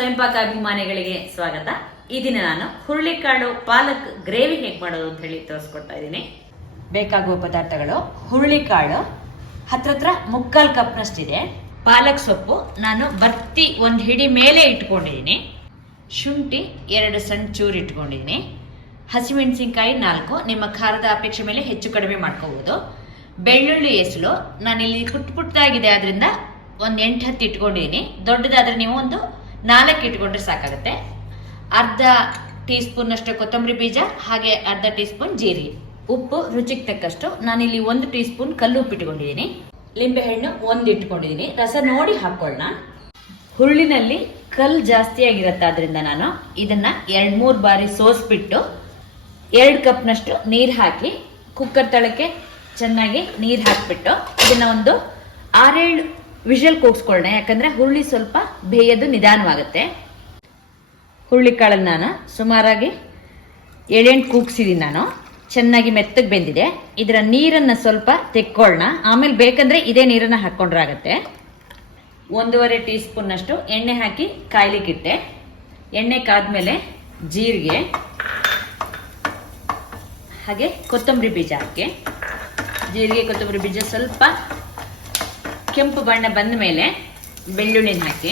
ಸ್ವಯಂಪಾಕ ಅಭಿಮಾನಿಗಳಿಗೆ ಸ್ವಾಗತ. ಈ ದಿನ ನಾನು ಹುರುಳಿಕಾಳು ಪಾಲಕ್ ಗ್ರೇವಿ ಹೇಗೆ ಮಾಡೋದು ಅಂತ ಹೇಳಿ ತೋರಿಸ್ಕೊಡ್ತಾ ಇದ್ದೀನಿ. ಬೇಕಾಗುವ ಪದಾರ್ಥಗಳು: ಹುರುಳಿಕಾಳು ಹತ್ರ 3/4 ಕಪ್ನಷ್ಟಿದೆ. ಪಾಲಕ್ ಸೊಪ್ಪು ನಾನು ಬರ್ತಿ ಒಂದು ಹಿಡಿ ಮೇಲೆ ಇಟ್ಕೊಂಡಿದ್ದೀನಿ. ಶುಂಠಿ 2 ಸಣ್ಣ ಚೂರು ಇಟ್ಕೊಂಡಿದ್ದೀನಿ. ಹಸಿಮೆಣಸಿನ್ಕಾಯಿ 4, ನಿಮ್ಮ ಖಾರದ ಅಪೇಕ್ಷೆ ಮೇಲೆ ಹೆಚ್ಚು ಕಡಿಮೆ ಮಾಡ್ಕೋಬಹುದು. ಬೆಳ್ಳುಳ್ಳಿ ಎಸಳು ನಾನಿಲ್ಲಿ ಪುಟ್ಟದಾಗಿದೆ, ಆದ್ರಿಂದ ಒಂದು 8-10 ಇಟ್ಕೊಂಡಿದ್ದೀನಿ. ದೊಡ್ಡದಾದ್ರೆ ನೀವು ಒಂದು 4 ಇಟ್ಕೊಂಡ್ರೆ ಸಾಕಾಗುತ್ತೆ. ಅರ್ಧ ಟೀ ಸ್ಪೂನ್ ಅಷ್ಟು ಕೊತ್ತಂಬರಿ ಬೀಜ, ಹಾಗೆ ಅರ್ಧ ಟೀ ಸ್ಪೂನ್ ಜೀರಿಗೆ. ಉಪ್ಪು ರುಚಿಗೆ ತಕ್ಕಷ್ಟು. ನಾನಿಲ್ಲಿ 1 ಟೀ ಸ್ಪೂನ್ ಕಲ್ಲು ಉಪ್ಪು ಇಟ್ಕೊಂಡಿದ್ದೀನಿ. ಲಿಂಬೆ ಹಣ್ಣು 1 ಇಟ್ಕೊಂಡಿದ್ದೀನಿ. ರಸ ನೋಡಿ ಹಾಕೊಳ್ಳೋಣ. ಹುರುಳಿನಲ್ಲಿ ಕಲ್ಲು ಜಾಸ್ತಿ ಆಗಿರುತ್ತೆ, ಆದ್ರಿಂದ ನಾನು ಇದನ್ನ 2-3 ಬಾರಿ ಸೋಸ್ಬಿಟ್ಟು 2 ಕಪ್ನಷ್ಟು ನೀರು ಹಾಕಿ ಕುಕ್ಕರ್ ತಳಕ್ಕೆ ಚೆನ್ನಾಗಿ ನೀರು ಹಾಕ್ಬಿಟ್ಟು ಇದನ್ನ ಒಂದು 6-7 ವಿಷಲ್ ಕೂಗಿಸ್ಕೊಳ್ಳೋಣ. ಯಾಕಂದ್ರೆ ಹುರುಳಿ ಸ್ವಲ್ಪ ಬೇಯೋದು ನಿಧಾನವಾಗುತ್ತೆ. ಹುರುಳಿ ಕಾಳನ್ನು ನಾನು ಸುಮಾರಾಗಿ 7-8 ಕೂಗ್ಸಿದೀನಿ. ನಾನು ಚೆನ್ನಾಗಿ ಮೆತ್ತಗೆ ಬೆಂದಿದೆ. ಇದರ ನೀರನ್ನು ಸ್ವಲ್ಪ ತೆಕ್ಕೊಳ್ಳೋಣ. ಆಮೇಲೆ ಬೇಕಂದ್ರೆ ಇದೇ ನೀರನ್ನು ಹಾಕೊಂಡ್ರಾಗತ್ತೆ. 1.5 ಟೀ ಸ್ಪೂನ್ ಅಷ್ಟು ಎಣ್ಣೆ ಹಾಕಿ ಕಾಯ್ಲಿಕ್ಕಿಟ್ಟೆ. ಎಣ್ಣೆ ಕಾದ್ಮೇಲೆ ಜೀರಿಗೆ ಹಾಗೆ ಕೊತ್ತಂಬರಿ ಬೀಜ ಹಾಕಿ, ಜೀರಿಗೆ ಕೊತ್ತಂಬರಿ ಬೀಜ ಸ್ವಲ್ಪ ಕೆಂಪು ಬಣ್ಣ ಬಂದ ಮೇಲೆ ಬೆಳ್ಳುಳ್ಳಿನ ಹಾಕಿ,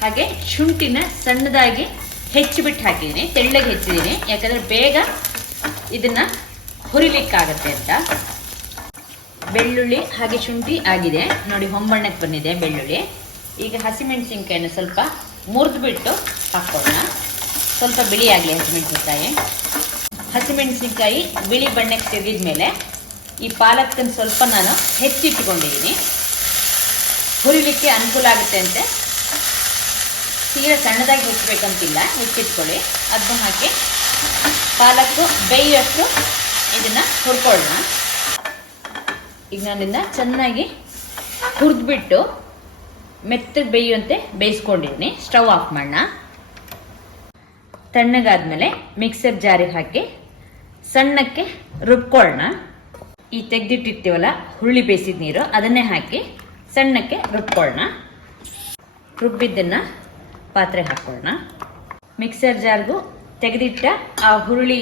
ಹಾಗೆ ಶುಂಠಿನ ಸಣ್ಣದಾಗಿ ಹೆಚ್ಚಿಬಿಟ್ಟು ಹಾಕಿದ್ದೀನಿ. ತೆಳ್ಳಗೆ ಹೆಚ್ಚಿದ್ದೀನಿ, ಯಾಕಂದ್ರೆ ಬೇಗ ಇದನ್ನ ಹುರಿಲಿಕ್ಕಾಗತ್ತೆ ಅಂತ. ಬೆಳ್ಳುಳ್ಳಿ ಹಾಗೆ ಶುಂಠಿ ಆಗಿದೆ ನೋಡಿ, ಹೊಂಬಣ್ಣಕ್ಕೆ ಬಂದಿದೆ ಬೆಳ್ಳುಳ್ಳಿ. ಈಗ ಹಸಿಮೆಣಸಿನ್ಕಾಯಿನ ಸ್ವಲ್ಪ ಮುರಿದ್ಬಿಟ್ಟು ಹಾಕೋಣ. ಸ್ವಲ್ಪ ಬಿಳಿ ಆಗಲಿ ಹಸಿಮೆಣಸಿನ್ಕಾಯಿ. ಹಸಿಮೆಣಸಿನ್ಕಾಯಿ ಬಿಳಿ ಬಣ್ಣಕ್ಕೆ ತೆಗೆದ್ಮೇಲೆ ಈ ಪಾಲಕನ್ನು ಸ್ವಲ್ಪ ನಾನು ಹೆಚ್ಚಿಟ್ಕೊಂಡಿದ್ದೀನಿ. ಹುರಿಲಿಕ್ಕೆ ಅನುಕೂಲ ಆಗುತ್ತೆ ಅಂತೆ. ತೀರ ಸಣ್ಣದಾಗಿ ಹೆಚ್ಚಬೇಕಂತಿಲ್ಲ, ಹೆಚ್ಚಿಟ್ಕೊಳ್ಳಿ. ಅದನ್ನ ಹಾಕಿ ಪಾಲಕ್ಕು ಬೇಯೋಷ್ಟು ಇದನ್ನ ಹುರ್ಕೊಳ್ಳೋಣ. ಈಗ ನಾನಿಂದ ಚೆನ್ನಾಗಿ ಹುರಿದ್ಬಿಟ್ಟು ಮೆತ್ತಗೆ ಬೇಯುವಂತೆ ಬೇಯಿಸ್ಕೊಂಡಿದ್ದೀನಿ. ಸ್ಟವ್ ಆಫ್ ಮಾಡೋಣ. ತಣ್ಣಗಾದ್ಮೇಲೆ ಮಿಕ್ಸರ್ ಜಾರಿಗೆ ಹಾಕಿ ಸಣ್ಣಕ್ಕೆ ರುಬ್ಕೊಳ್ಳೋಣ. ಈ ತೆಗೆದಿಟ್ಟಿರ್ತೀವಲ್ಲ ಹುರುಳಿ ಬೇಯಿಸಿದ ನೀರು, ಅದನ್ನೇ ಹಾಕಿ ಸಣ್ಣಕ್ಕೆ ರುಬ್ಕೊಳ್ಳೋಣ. ರುಬ್ಬಿದ್ದನ್ನ ಪಾತ್ರೆ ಹಾಕೊಳ್ಳೋಣ. ಮಿಕ್ಸರ್ ಜಾರ್ಗೂ ತೆಗೆದಿಟ್ಟ ಆ ಹುರುಳಿ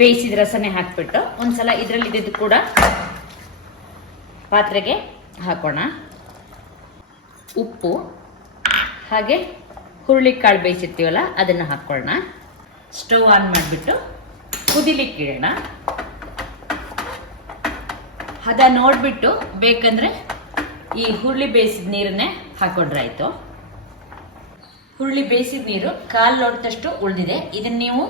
ಬೇಯಿಸಿದ ರಸನೆ ಹಾಕ್ಬಿಟ್ಟು ಒಂದ್ಸಲ ಇದರಲ್ಲಿ ಇದ್ದಿದ್ದು ಕೂಡ ಪಾತ್ರೆಗೆ ಹಾಕೋಣ. ಉಪ್ಪು ಹಾಗೆ ಹುರುಳಿ ಕಾಳು ಬೇಯಿಸಿರ್ತೀವಲ್ಲ ಅದನ್ನು ಹಾಕೊಳ್ಳೋಣ. ಸ್ಟವ್ ಆನ್ ಮಾಡಿಬಿಟ್ಟು ಕುದಿಲಿಕ್ಕಿಡೋಣ. ಹದ ನೋಡ್ಬಿಟ್ಟು ಬೇಕಂದ್ರೆ ಈ ಹುರುಳಿ ಬೇಯಿಸಿದ ನೀರನ್ನೇ ಹಾಕೊಂಡ್ರಾಯ್ತು. ಹುರುಳಿ ಬೇಯಿಸಿದ ನೀರು 1/4 ಲೋಟದಷ್ಟು ಉಳಿದಿದೆ. ಇದನ್ನ ನೀವು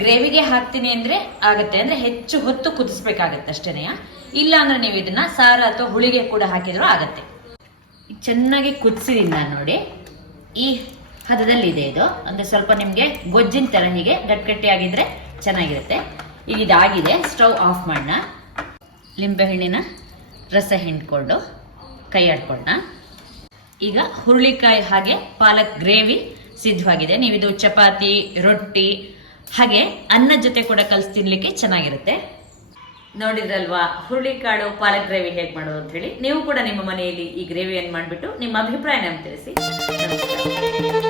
ಗ್ರೇವಿಗೆ ಹಾಕ್ತೀನಿ ಅಂದ್ರೆ ಆಗತ್ತೆ, ಅಂದ್ರೆ ಹೆಚ್ಚು ಹೊತ್ತು ಕುದಿಸ್ಬೇಕಾಗತ್ತೆ ಅಷ್ಟೇನೆಯ. ಇಲ್ಲ ಅಂದ್ರೆ ನೀವು ಇದನ್ನ ಸಾರು ಅಥವಾ ಹುಳಿಗೆ ಕೂಡ ಹಾಕಿದ್ರು ಆಗತ್ತೆ. ಚೆನ್ನಾಗಿ ಕುದಿಸಿದಿಂದ ನೋಡಿ ಈ ಹದದಲ್ಲಿ ಇದೆ ಇದು. ಅಂದ್ರೆ ಸ್ವಲ್ಪ ನಿಮ್ಗೆ ಗೊಜ್ಜಿನ ತರ ಹೀಗೆ ಗಟ್ಟಿ ಆಗಿದ್ರೆ ಚೆನ್ನಾಗಿರುತ್ತೆ. ಈಗ ಇದಾಗಿದೆ. ಸ್ಟವ್ ಆಫ್ ಮಾಡೋಣ. ಲಿಂಬೆ ಹಣ್ಣಿನ ರಸ ಹಿಂಡ್ಕೊಂಡು ಕೈ ಆಡ್ಕೊಳ್ಳೋಣ. ಈಗ ಹುರುಳಿಕಾಯಿ ಹಾಗೆ ಪಾಲಕ್ ಗ್ರೇವಿ ಸಿದ್ಧವಾಗಿದೆ. ನೀವು ಇದು ಚಪಾತಿ, ರೊಟ್ಟಿ ಹಾಗೆ ಅನ್ನದ ಜೊತೆ ಕೂಡ ಕಲಸಿ ತಿನ್ಲಿಕ್ಕೆ ಚೆನ್ನಾಗಿರುತ್ತೆ. ನೋಡಿದ್ರಲ್ವಾ ಹುರುಳಿಕಾಳು ಪಾಲಕ್ ಗ್ರೇವಿ ಹೇಗೆ ಮಾಡೋದು ಅಂತ ಹೇಳಿ. ನೀವು ಕೂಡ ನಿಮ್ಮ ಮನೆಯಲ್ಲಿ ಈ ಗ್ರೇವಿಯನ್ನು ಮಾಡಿಬಿಟ್ಟು ನಿಮ್ಮ ಅಭಿಪ್ರಾಯ ನಮ್ಗೆ ತಿಳಿಸಿ. ನಮಸ್ಕಾರ.